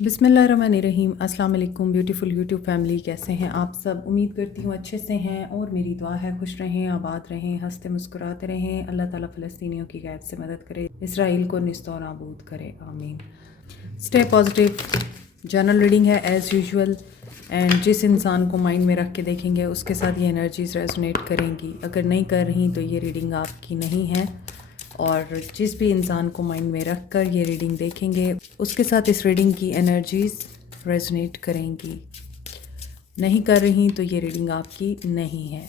बिस्मिल्लाहिर्रहमानिर्रहीम। अस्सलाम वालेकुम ब्यूटीफुल यूट्यूब फैमिली, कैसे हैं आप सब? उम्मीद करती हूँ अच्छे से हैं और मेरी दुआ है खुश रहें, आबाद रहें, हंसते मुस्कुराते रहें। अल्लाह ताला फ़लस्तीनियों की गैब से मदद करे, इसराइल को निस्तो नाबूद करे, आमीन। Stay positive. जनरल रीडिंग है एज़ यूजुअल एंड जिस इंसान को माइंड में रख के देखेंगे उसके साथ ये एनर्जीज रेजोनेट करेंगी। अगर नहीं कर रही तो ये रीडिंग आपकी नहीं है। और जिस भी इंसान को माइंड में रख कर ये रीडिंग देखेंगे उसके साथ इस रीडिंग की एनर्जीज रेजोनेट करेंगी। नहीं कर रही तो ये रीडिंग आपकी नहीं है।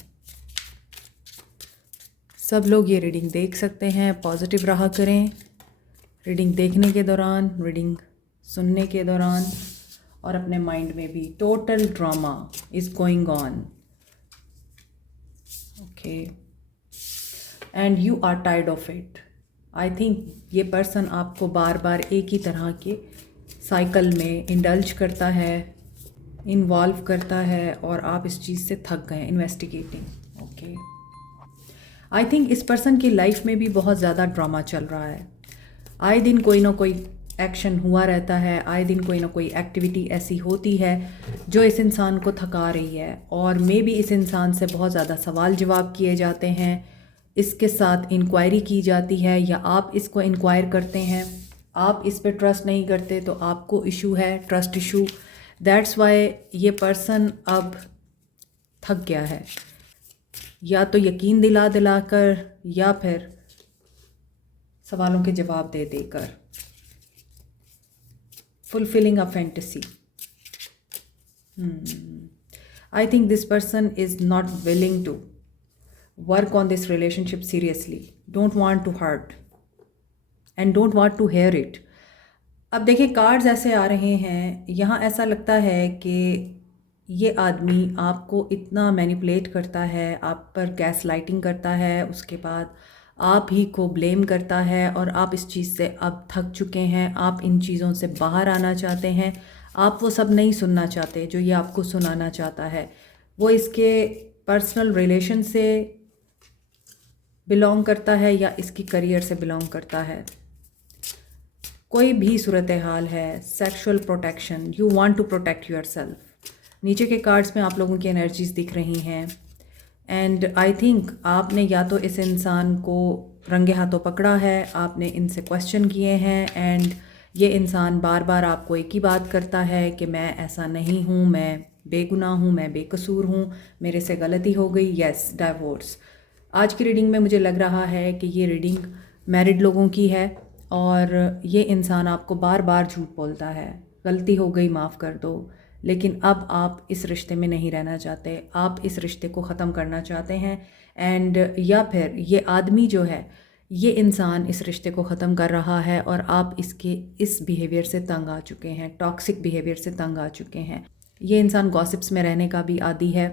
सब लोग ये रीडिंग देख सकते हैं, पॉजिटिव रहा करें रीडिंग देखने के दौरान, रीडिंग सुनने के दौरान, और अपने माइंड में भी। Total drama is going on, okay, and you are tired of it. I think ये पर्सन आपको बार बार एक ही तरह के साइकिल में इंडल्ज करता है, इन्वॉल्व करता है, और आप इस चीज़ से थक गए इन्वेस्टिगेटिंग। ओके, आई थिंक इस पर्सन की लाइफ में भी बहुत ज़्यादा ड्रामा चल रहा है। आए दिन कोई ना कोई एक्शन हुआ रहता है, आए दिन कोई ना कोई एक्टिविटी ऐसी होती है जो इस इंसान को थका रही है, और मे बी इस इंसान से बहुत ज़्यादा सवाल जवाब किए जाते हैं, इसके साथ इंक्वायरी की जाती है, या आप इसको इंक्वायर करते हैं। आप इस पे ट्रस्ट नहीं करते तो आपको इशू है, ट्रस्ट इशू। दैट्स वाई ये पर्सन अब थक गया है, या तो यकीन दिला दिला कर या फिर सवालों के जवाब दे देकर। Fulfilling a fantasy. I think this person is not willing to work on this relationship seriously, don't want to hurt and don't want to hear it. अब देखिए कार्ड्स ऐसे आ रहे हैं, यहाँ ऐसा लगता है कि ये आदमी आपको इतना मैनिपुलेट करता है, आप पर गैस लाइटिंग करता है, उसके बाद आप ही को ब्लेम करता है, और आप इस चीज़ से अब थक चुके हैं। आप इन चीज़ों से बाहर आना चाहते हैं, आप वो सब नहीं सुनना चाहते जो ये आपको सुनाना चाहता है। वो इसके पर्सनल रिलेशन से बिलोंग करता है या इसकी करियर से बिलोंग करता है। कोई भी सूरत हाल है, sexual protection, you want to protect yourself. नीचे के कार्ड्स में आप लोगों की एनर्जीज दिख रही हैं, एंड आई थिंक आपने या तो इस इंसान को रंगे हाथों पकड़ा है, आपने इनसे क्वेश्चन किए हैं, एंड ये इंसान बार बार आपको एक ही बात करता है कि मैं ऐसा नहीं हूँ, मैं बेगुनाह हूँ, मैं बेकसूर हूँ, मेरे से गलती हो गई। Yes, divorce. आज की रीडिंग में मुझे लग रहा है कि ये रीडिंग मैरिड लोगों की है, और ये इंसान आपको बार बार झूठ बोलता है, गलती हो गई माफ़ कर दो, लेकिन अब आप इस रिश्ते में नहीं रहना चाहते, आप इस रिश्ते को ख़त्म करना चाहते हैं। एंड या फिर ये आदमी जो है, ये इंसान इस रिश्ते को ख़त्म कर रहा है, और आप इसके इस बिहेवियर से तंग आ चुके हैं, टॉक्सिक बिहेवियर से तंग आ चुके हैं। ये इंसान गॉसिप्स में रहने का भी आदी है,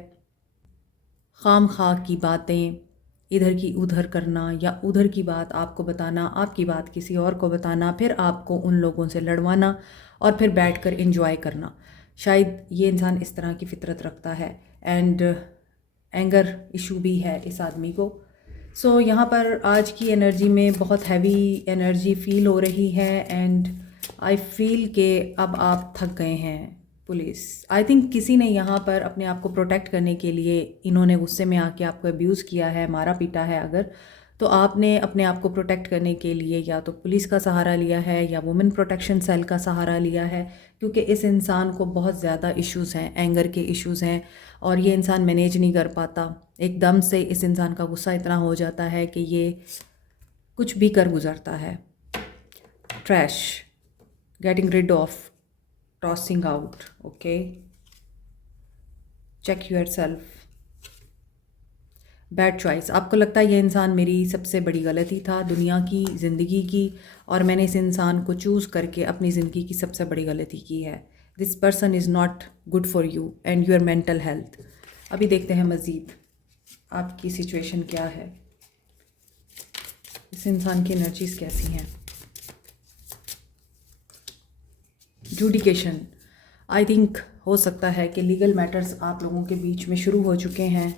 खाम खा की बातें इधर की उधर करना, या उधर की बात आपको बताना, आपकी बात किसी और को बताना, फिर आपको उन लोगों से लड़वाना, और फिर बैठकर एंजॉय करना। शायद ये इंसान इस तरह की फितरत रखता है, एंड एंगर इशू भी है इस आदमी को। सो यहाँ पर आज की एनर्जी में बहुत हैवी एनर्जी फील हो रही है, एंड आई फील के अब आप थक गए हैं। पुलिस, आई थिंक किसी ने यहाँ पर अपने आप को प्रोटेक्ट करने के लिए, इन्होंने गुस्से में आके आपको अब्यूज़ किया है, मारा पीटा है अगर, तो आपने अपने आप को प्रोटेक्ट करने के लिए या तो पुलिस का सहारा लिया है या वुमेन प्रोटेक्शन सेल का सहारा लिया है, क्योंकि इस इंसान को बहुत ज़्यादा इश्यूज़ हैं, एंगर के इश्यूज़ हैं, और ये इंसान मैनेज नहीं कर पाता। एकदम से इस इंसान का गुस्सा इतना हो जाता है कि ये कुछ भी कर गुजरता है। Trash, getting rid of, tossing out. Okay, check yourself. Bad choice. आपको लगता है ये इंसान मेरी सबसे बड़ी गलती था दुनिया की, ज़िंदगी की, और मैंने इस इंसान को चूज़ करके अपनी ज़िंदगी की सबसे बड़ी गलती की है। This person is not good for you and your mental health. अभी देखते हैं मज़ीद आपकी सिचुएशन क्या है, इस इंसान की एनर्जीज कैसी हैं। जुडिकेशन, आई थिंक हो सकता है कि लीगल मैटर्स आप लोगों के बीच में शुरू हो चुके हैं,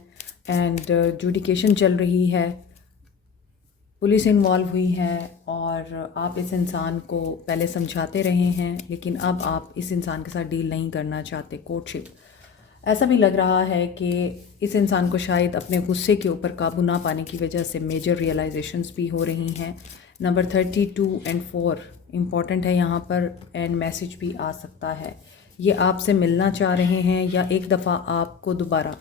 एंड जुडिकेशन चल रही है। पुलिस इन्वॉल्व हुई है और आप इस इंसान को पहले समझाते रहे हैं, लेकिन अब आप इस इंसान के साथ डील नहीं करना चाहते। कोर्टशिप, ऐसा भी लग रहा है कि इस इंसान को शायद अपने गुस्से के ऊपर काबू ना पाने की वजह से मेजर रियलाइजेशंस भी हो रही हैं। नंबर 32 एंड 4 इम्पॉर्टेंट है यहाँ पर, एंड मैसेज भी आ सकता है। ये आपसे मिलना चाह रहे हैं या एक दफ़ा आपको दोबारा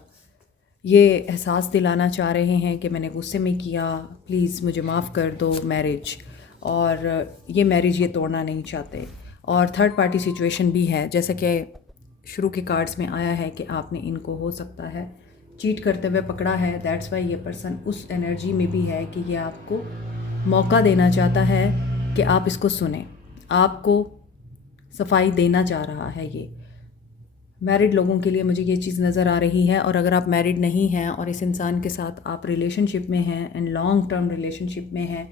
ये एहसास दिलाना चाह रहे हैं कि मैंने गुस्से में किया, प्लीज़ मुझे माफ़ कर दो मैरिज, और ये मैरिज ये तोड़ना नहीं चाहते। और थर्ड पार्टी सिचुएशन भी है, जैसे कि शुरू के कार्ड्स में आया है कि आपने इनको हो सकता है चीट करते हुए पकड़ा है। दैट्स वाई ये पर्सन उस एनर्जी में भी है कि ये आपको मौका देना चाहता है कि आप इसको सुने, आपको सफाई देना चाह रहा है। ये मैरिड लोगों के लिए मुझे ये चीज़ नज़र आ रही है। और अगर आप मैरिड नहीं हैं और इस इंसान के साथ आप रिलेशनशिप में हैं एंड लॉन्ग टर्म रिलेशनशिप में हैं,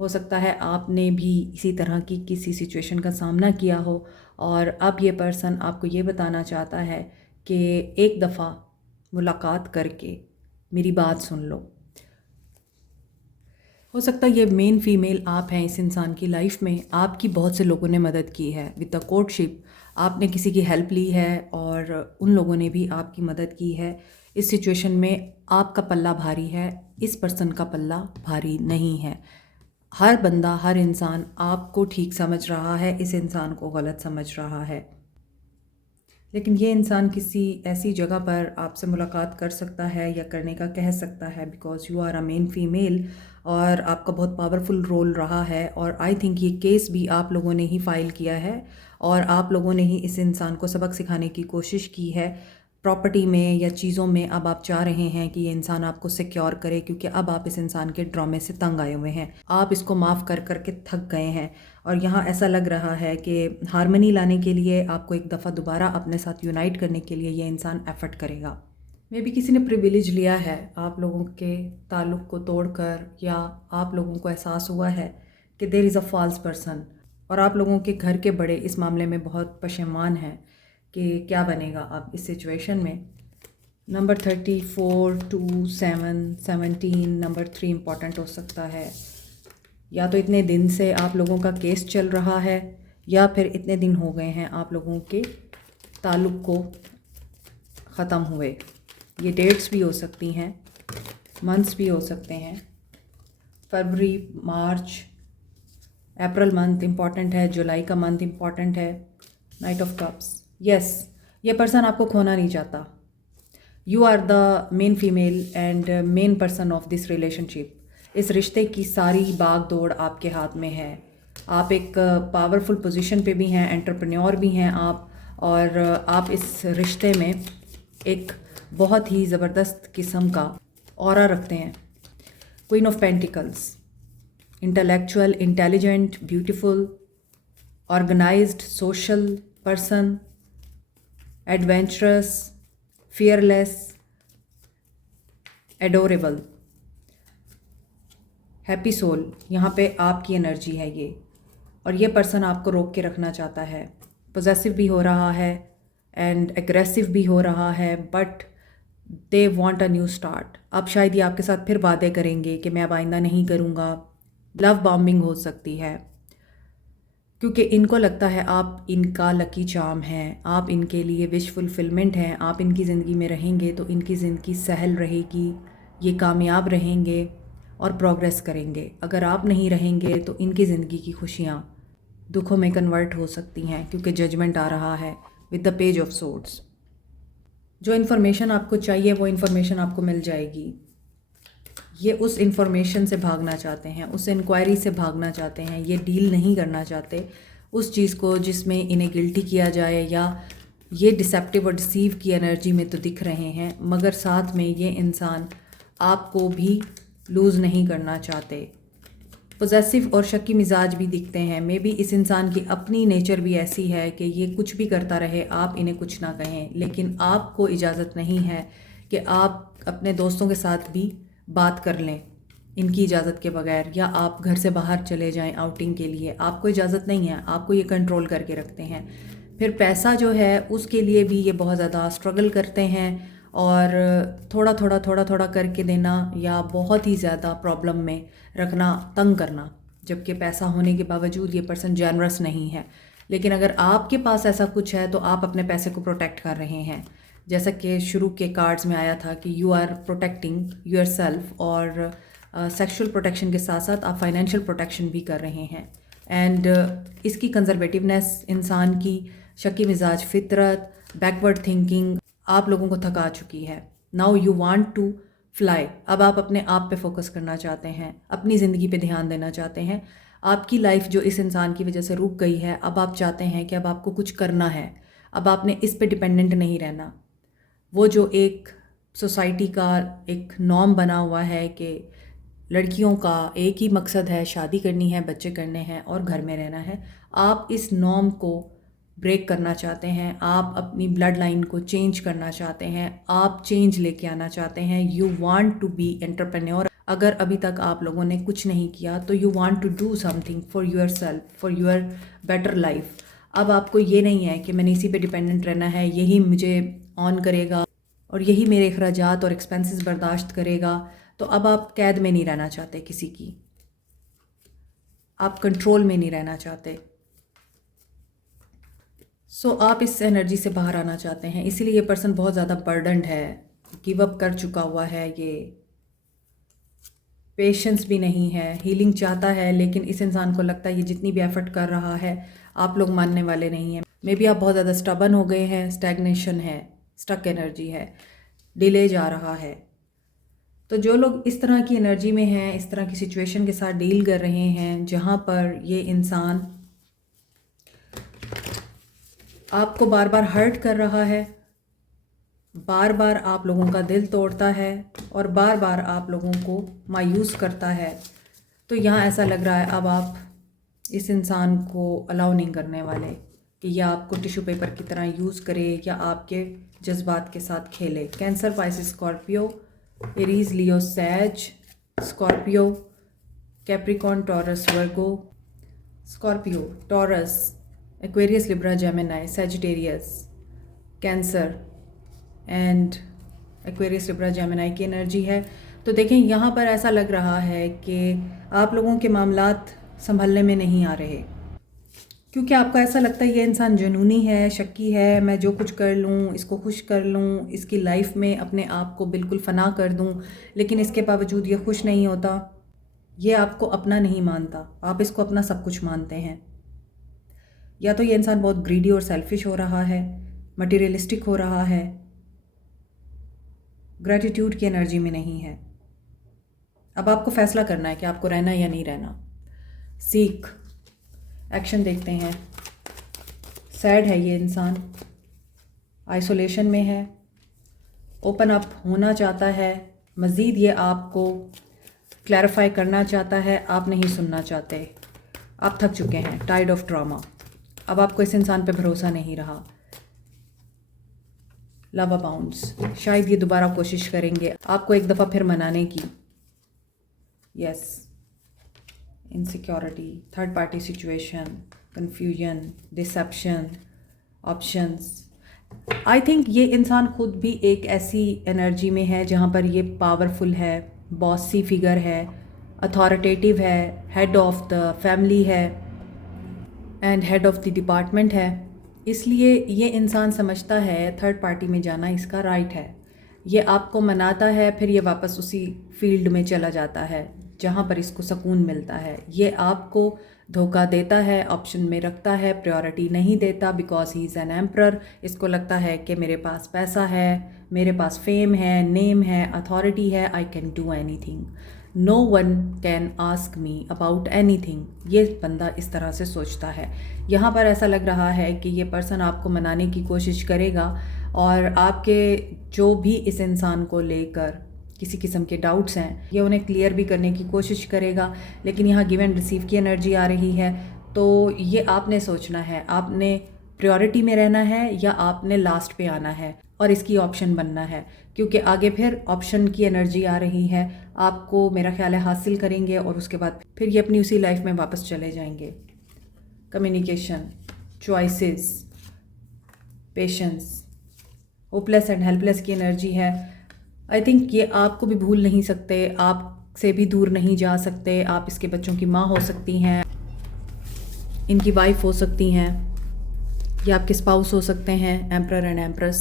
हो सकता है आपने भी इसी तरह की किसी सिचुएशन का सामना किया हो और अब ये पर्सन आपको ये बताना चाहता है कि एक दफ़ा मुलाकात करके मेरी बात सुन लो। हो सकता है ये मेन फीमेल आप हैं इस इंसान की लाइफ में। आपकी बहुत से लोगों ने मदद की है विद द कोर्टशिप, आपने किसी की हेल्प ली है और उन लोगों ने भी आपकी मदद की है। इस सिचुएशन में आपका पल्ला भारी है, इस पर्सन का पल्ला भारी नहीं है। हर बंदा, हर इंसान आपको ठीक समझ रहा है, इस इंसान को गलत समझ रहा है। लेकिन ये इंसान किसी ऐसी जगह पर आपसे मुलाकात कर सकता है या करने का कह सकता है, because you are a main female और आपका बहुत पावरफुल रोल रहा है। और आई थिंक ये केस भी आप लोगों ने ही फाइल किया है और आप लोगों ने ही इस इंसान को सबक सिखाने की कोशिश की है। प्रॉपर्टी में या चीज़ों में अब आप चाह रहे हैं कि ये इंसान आपको सिक्योर करे, क्योंकि अब आप इस इंसान के ड्रामे से तंग आए हुए हैं। आप इसको माफ़ कर कर के थक गए हैं और यहाँ ऐसा लग रहा है कि हार्मनी लाने के लिए, आपको एक दफ़ा दोबारा अपने साथ यूनाइट करने के लिए ये इंसान एफर्ट करेगा। मे बी किसी ने प्रिविलेज लिया है आप लोगों के ताल्लुक़ को तोड़कर, या आप लोगों को एहसास हुआ है कि there is a false person और आप लोगों के घर के बड़े इस मामले में बहुत पशेमान हैं कि क्या बनेगा अब इस सिचुएशन में। नंबर 34, 2, 7, 17, नंबर 3 इम्पॉर्टेंट हो सकता है। या तो इतने दिन से आप लोगों का केस चल रहा है या फिर इतने दिन हो गए हैं आप लोगों के ताल्लुक़ को ख़त्म हुए। ये डेट्स भी हो सकती हैं, मंथ्स भी हो सकते हैं। फरवरी, मार्च, अप्रैल मंथ इम्पॉर्टेंट है, जुलाई का मंथ इम्पॉर्टेंट है। नाइट ऑफ कप्स, यस, ये पर्सन आपको खोना नहीं चाहता। You are the main female and main person of this relationship. इस रिश्ते की सारी भाग दौड़ आपके हाथ में है। आप एक पावरफुल पोजीशन पे भी हैं, एंटरप्रेन्योर भी हैं आप, और आप इस रिश्ते में एक बहुत ही ज़बरदस्त किस्म का ऑरा रखते हैं। Queen of pentacles, intellectual, intelligent, beautiful, organised, social person, adventurous, fearless, adorable, happy soul. यहाँ पे आपकी एनर्जी है ये, और ये पर्सन आपको रोक के रखना चाहता है। पोजेसिव भी हो रहा है एंड एग्रेसिव भी हो रहा है, but they want a new start. अब शायद ये आपके साथ फिर वादे करेंगे कि मैं अब आइंदा नहीं करूँगा। लव बॉम्बिंग हो सकती है, क्योंकि इनको लगता है आप इनका लकी चार्म हैं, आप इनके लिए विश फुलफिलमेंट हैं। आप इनकी ज़िंदगी में रहेंगे तो इनकी ज़िंदगी सहल रहेगी, ये कामयाब रहेंगे और प्रोग्रेस करेंगे। अगर आप नहीं रहेंगे तो इनकी ज़िंदगी की खुशियाँ दुखों में कन्वर्ट हो सकती हैं, क्योंकि जजमेंट आ रहा है with the page of swords. जो इन्फॉर्मेशन आपको चाहिए वो इन्फॉर्मेशन आपको मिल जाएगी। ये उस इंफॉर्मेशन से भागना चाहते हैं, उस इंक्वायरी से भागना चाहते हैं। ये डील नहीं करना चाहते उस चीज़ को जिसमें इन्हें गिल्टी किया जाए, या ये डिसेप्टिव और डिसीव की एनर्जी में तो दिख रहे हैं, मगर साथ में ये इंसान आपको भी लूज़ नहीं करना चाहते। पोजेसिव और शक्की मिजाज भी दिखते हैं। मे बी इस इंसान की अपनी नेचर भी ऐसी है कि ये कुछ भी करता रहे, आप इन्हें कुछ ना कहें, लेकिन आपको इजाज़त नहीं है कि आप अपने दोस्तों के साथ भी बात कर लें इनकी इजाज़त के बगैर, या आप घर से बाहर चले जाएं आउटिंग के लिए। आपको इजाज़त नहीं है, आपको ये कंट्रोल करके रखते हैं। फिर पैसा जो है उसके लिए भी ये बहुत ज़्यादा स्ट्रगल करते हैं और थोड़ा थोड़ा करके देना या बहुत ही ज़्यादा प्रॉब्लम में रखना, तंग करना, जबकि पैसा होने के बावजूद ये पर्सन जेनरस नहीं है। लेकिन अगर आपके पास ऐसा कुछ है तो आप अपने पैसे को प्रोटेक्ट कर रहे हैं। जैसा कि शुरू के कार्ड्स में आया था कि you are protecting yourself, और सेक्शुअल प्रोटेक्शन के साथ साथ आप फाइनेंशियल प्रोटेक्शन भी कर रहे हैं। एंड इसकी कंजर्वेटिवनेस, इंसान की शकी मिजाज फितरत, बैकवर्ड थिंकिंग आप लोगों को थका चुकी है। Now you want to fly. अब आप अपने आप पे फोकस करना चाहते हैं, अपनी ज़िंदगी पे ध्यान देना चाहते हैं। आपकी लाइफ जो इस इंसान की वजह से रुक गई है, अब आप चाहते हैं कि अब आपको कुछ करना है। अब आपने इस पे डिपेंडेंट नहीं रहना। वो जो एक सोसाइटी का एक नॉर्म बना हुआ है कि लड़कियों का एक ही मकसद है, शादी करनी है, बच्चे करने हैं और घर में रहना है, आप इस नॉर्म को ब्रेक करना चाहते हैं। आप अपनी ब्लड लाइन को चेंज करना चाहते हैं। आप चेंज लेके आना चाहते हैं। You want to be entrepreneur. अगर अभी तक आप लोगों ने कुछ नहीं किया तो you want to do something for yourself, for your better life. अब आपको ये नहीं है कि मैंने इसी पे डिपेंडेंट रहना है, यही मुझे ऑन करेगा और यही मेरे अखराजात और एक्सपेंसेस बर्दाश्त करेगा। तो अब आप कैद में नहीं रहना चाहते किसी की, आप कंट्रोल में नहीं रहना चाहते। सो आप इस एनर्जी से बाहर आना चाहते हैं। इसीलिए ये पर्सन बहुत ज़्यादा बर्डनड है, गिव अप कर चुका हुआ है, ये पेशेंस भी नहीं है, हीलिंग चाहता है, लेकिन इस इंसान को लगता है ये जितनी भी एफर्ट कर रहा है आप लोग मानने वाले नहीं हैं। मे बी आप बहुत ज़्यादा स्टबन हो गए हैं, स्टैग्नेशन है, स्टक एनर्जी है, डिले जा रहा है। तो जो लोग इस तरह की एनर्जी में हैं, इस तरह की सिचुएशन के साथ डील कर रहे हैं जहाँ पर ये इंसान आपको बार बार हर्ट कर रहा है, बार बार आप लोगों का दिल तोड़ता है और बार बार आप लोगों को मायूस करता है, तो यहाँ ऐसा लग रहा है अब आप इस इंसान को अलाउ नहीं करने वाले कि यह आपको टिश्यू पेपर की तरह यूज़ करे या आपके जज्बात के साथ खेले। Cancer, Pisces, Scorpio, Aries, Leo, सैज, Scorpio, Capricorn, Taurus, Virgo, Scorpio, Taurus, Aquarius, Libra, Gemini, Sagittarius, Cancer and Aquarius, Libra, Gemini की एनर्जी है। तो देखें यहाँ पर ऐसा लग रहा है कि आप लोगों के मामलात संभलने में नहीं आ रहे, क्योंकि आपको ऐसा लगता है ये इंसान जुनूनी है, शक्की है, मैं जो कुछ कर लूँ, इसको खुश कर लूँ, इसकी लाइफ में अपने आप को बिल्कुल फ़ना कर दूँ, लेकिन इसके बावजूद ये खुश नहीं होता। ये आपको अपना नहीं मानता, आप इसको अपना सब कुछ मानते हैं। या तो ये इंसान बहुत ग्रीडी और सेल्फिश हो रहा है, मटीरियलिस्टिक हो रहा है, ग्रैटिट्यूड की एनर्जी में नहीं है। अब आपको फैसला करना है कि आपको रहना या नहीं रहना। सीख एक्शन देखते हैं। सैड है ये इंसान, आइसोलेशन में है, ओपन अप होना चाहता है, मज़ीद ये आपको क्लैरिफाई करना चाहता है, आप नहीं सुनना चाहते, आप थक चुके हैं, टायर्ड ऑफ ड्रामा। अब आपको इस इंसान पे भरोसा नहीं रहा। लव अबाउंड्स, शायद ये दोबारा कोशिश करेंगे आपको एक दफ़ा फिर मनाने की। Yes, insecurity, third party situation, confusion, deception, options. I think ये इंसान खुद भी एक ऐसी एनर्जी में है जहाँ पर ये पावरफुल है, बॉसी फिगर है, अथॉरिटेटिव है, हेड ऑफ द फैमिली है and head of the department है। इसलिए ये इंसान समझता है थर्ड पार्टी में जाना इसका राइट है। ये आपको मनाता है, फिर ये वापस उसी फील्ड में चला जाता है जहाँ पर इसको सुकून मिलता है। ये आपको धोखा देता है, ऑप्शन में रखता है, प्रायोरिटी नहीं देता, because he is an emperor. इसको लगता है कि मेरे पास पैसा है, मेरे पास फेम है, नेम है, अथॉरिटी है, I can do anything, no one can ask me about anything. ये बंदा इस तरह से सोचता है। यहाँ पर ऐसा लग रहा है कि ये पर्सन आपको मनाने की कोशिश करेगा और आपके जो भी इस इंसान को लेकर किसी किस्म के डाउट्स हैं ये उन्हें क्लियर भी करने की कोशिश करेगा। लेकिन यहाँ गिव एंड रिसीव की एनर्जी आ रही है, तो ये आपने सोचना है, आपने प्रायोरिटी में रहना है या आपने लास्ट पे आना है और इसकी ऑप्शन बनना है, क्योंकि आगे फिर ऑप्शन की एनर्जी आ रही है। आपको मेरा ख्याल है हासिल करेंगे और उसके बाद फिर ये अपनी उसी लाइफ में वापस चले जाएंगे। Communication, choices, patience, hopeless and helpless की एनर्जी है। आई थिंक ये आपको भी भूल नहीं सकते, आपसे भी दूर नहीं जा सकते। आप इसके बच्चों की माँ हो सकती हैं, इनकी वाइफ हो सकती हैं, या आपके स्पाउस हो सकते हैं, एम्परर एंड एम्प्रेस।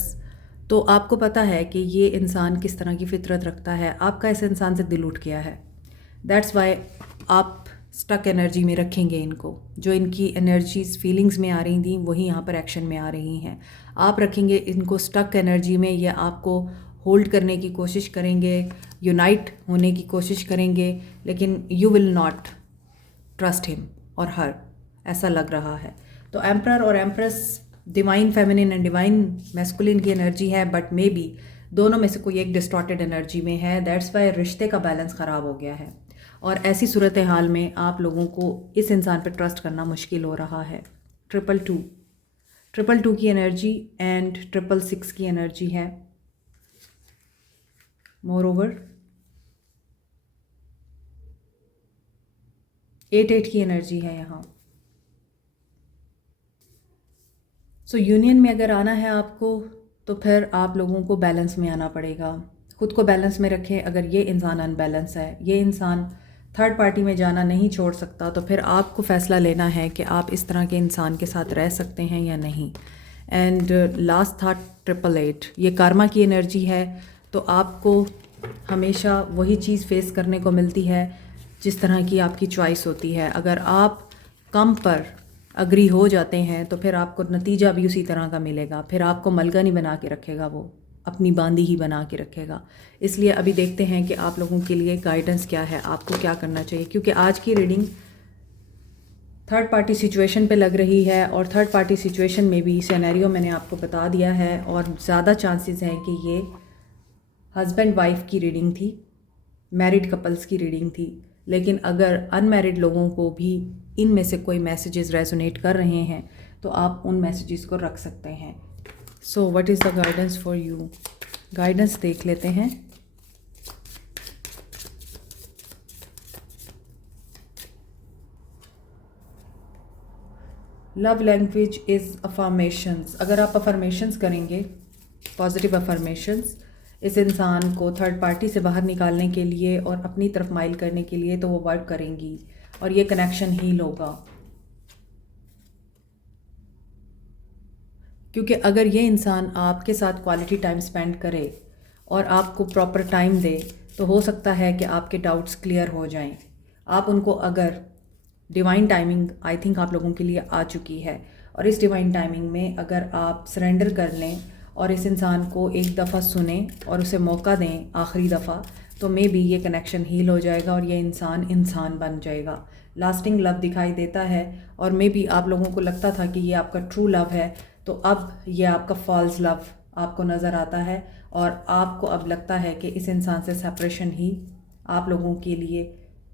तो आपको पता है कि ये इंसान किस तरह की फितरत रखता है, आपका इस इंसान से दिल उठ गया है। दैट्स वाई आप स्टक एनर्जी में रखेंगे इनको। जो इनकी एनर्जीज फीलिंग्स में आ रही थी वही यहाँ पर एक्शन में आ रही हैं। आप रखेंगे इनको स्टक एनर्जी में, ये आपको होल्ड करने की कोशिश करेंगे, यूनाइट होने की कोशिश करेंगे, लेकिन you will not trust him और हर, ऐसा लग रहा है। तो एम्परर और empress divine feminine and divine masculine की एनर्जी है, बट मे बी दोनों में से कोई एक डिस्टॉर्टेड एनर्जी में है। दैट्स वाई रिश्ते का बैलेंस ख़राब हो गया है, और ऐसी सूरत हाल में आप लोगों को इस इंसान पर ट्रस्ट करना मुश्किल हो रहा है। 222 की एनर्जी एंड 666 की एनर्जी है। मोर ओवर 88 की एनर्जी है यहाँ। सो यूनियन में अगर आना है आपको, तो फिर आप लोगों को बैलेंस में आना पड़ेगा। खुद को बैलेंस में रखें। अगर ये इंसान अनबैलेंस है, ये इंसान थर्ड पार्टी में जाना नहीं छोड़ सकता, तो फिर आपको फ़ैसला लेना है कि आप इस तरह के इंसान के साथ रह सकते हैं या नहीं। एंड लास्ट था 888, ये कर्मा की एनर्जी है। तो आपको हमेशा वही चीज़ फेस करने को मिलती है जिस तरह की आपकी चॉइस होती है। अगर आप कम पर अग्री हो जाते हैं तो फिर आपको नतीजा भी उसी तरह का मिलेगा। फिर आपको मलगा नहीं बना के रखेगा, वो अपनी बांदी ही बना के रखेगा। इसलिए अभी देखते हैं कि आप लोगों के लिए गाइडेंस क्या है, आपको क्या करना चाहिए। क्योंकि आज की रीडिंग थर्ड पार्टी सिचुएशन पे लग रही है, और थर्ड पार्टी सिचुएशन में भी सिनेरियो मैंने आपको बता दिया है, और ज़्यादा चांसेस हैं कि ये हस्बैंड वाइफ की रीडिंग थी, मैरिड कपल्स की रीडिंग थी। लेकिन अगर अनमैरिड लोगों को भी इनमें से कोई मैसेजेस रेजोनेट कर रहे हैं तो आप उन मैसेजेस को रख सकते हैं। So what is the guidance for you? Guidance देख लेते हैं। Love language is affirmations. अगर आप अफर्मेशंस करेंगे, पॉजिटिव अफर्मेशंस, इस इंसान को थर्ड पार्टी से बाहर निकालने के लिए और अपनी तरफ माइल करने के लिए, तो वो वर्क करेंगी और ये कनेक्शन हील होगा। क्योंकि अगर ये इंसान आपके साथ क्वालिटी टाइम स्पेंड करे और आपको प्रॉपर टाइम दे, तो हो सकता है कि आपके डाउट्स क्लियर हो जाएं। आप उनको अगर डिवाइन टाइमिंग आई थिंक आप लोगों के लिए आ चुकी है, और इस डिवाइन टाइमिंग में अगर आप सरेंडर कर लें और इस इंसान को एक दफ़ा सुने और उसे मौका दें आखिरी दफ़ा, तो मे बी ये कनेक्शन हील हो जाएगा और ये इंसान बन जाएगा। लास्टिंग लव दिखाई देता है, और मे बी आप लोगों को लगता था कि ये आपका ट्रू लव है, तो अब ये आपका फॉल्स लव आपको नज़र आता है, और आपको अब लगता है कि इस इंसान से सेपरेशन ही आप लोगों के लिए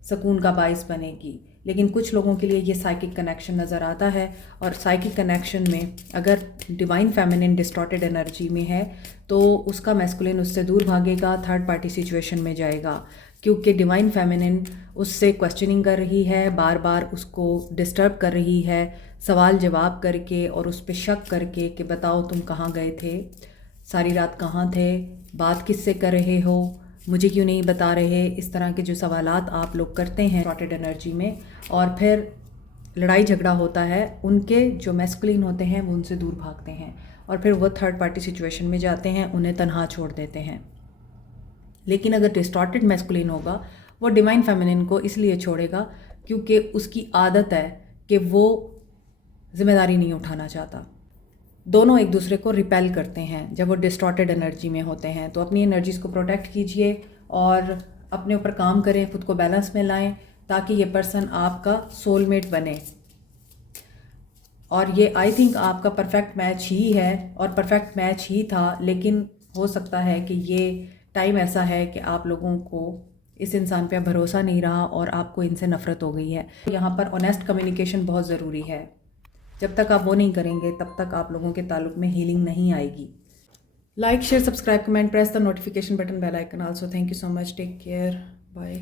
सुकून का बाइस बनेगी। लेकिन कुछ लोगों के लिए ये साइकिक कनेक्शन नज़र आता है, और साइकिक कनेक्शन में अगर डिवाइन फेमिनिन डिस्टॉर्टेड एनर्जी में है तो उसका मैस्कुलिन उससे दूर भागेगा, थर्ड पार्टी सिचुएशन में जाएगा। क्योंकि डिवाइन फेमिनिन उससे क्वेश्चनिंग कर रही है, बार बार उसको डिस्टर्ब कर रही है, सवाल जवाब करके और उस पर शक करके कि बताओ तुम कहाँ गए थे, सारी रात कहाँ थे, बात किससे कर रहे हो, मुझे क्यों नहीं बता रहे। इस तरह के जो सवालात आप लोग करते हैं डिस्टॉर्टेड एनर्जी में, और फिर लड़ाई झगड़ा होता है, उनके जो मैस्कुलिन होते हैं वो उनसे दूर भागते हैं और फिर वो थर्ड पार्टी सिचुएशन में जाते हैं, उन्हें तन्हा छोड़ देते हैं। लेकिन अगर डिस्टॉर्टेड मैस्कुलिन होगा, वो डिवाइन फेमिनिन को इसलिए छोड़ेगा क्योंकि उसकी आदत है कि वो जिम्मेदारी नहीं उठाना चाहता। दोनों एक दूसरे को रिपेल करते हैं जब वो डिस्टॉर्टेड एनर्जी में होते हैं। तो अपनी एनर्जीज़ को प्रोटेक्ट कीजिए और अपने ऊपर काम करें, खुद को बैलेंस में लाएं, ताकि ये पर्सन आपका सोलमेट बने। और ये आई थिंक आपका परफेक्ट मैच ही है और परफेक्ट मैच ही था, लेकिन हो सकता है कि ये टाइम ऐसा है कि आप लोगों को इस इंसान पे भरोसा नहीं रहा और आपको इनसे नफ़रत हो गई है। यहाँ पर ऑनेस्ट कम्युनिकेशन बहुत ज़रूरी है। जब तक आप वो नहीं करेंगे तब तक आप लोगों के ताल्लुक में हीलिंग नहीं आएगी। Like, share, subscribe, comment, press the notification button, bell icon also. Thank you so much, take care, bye.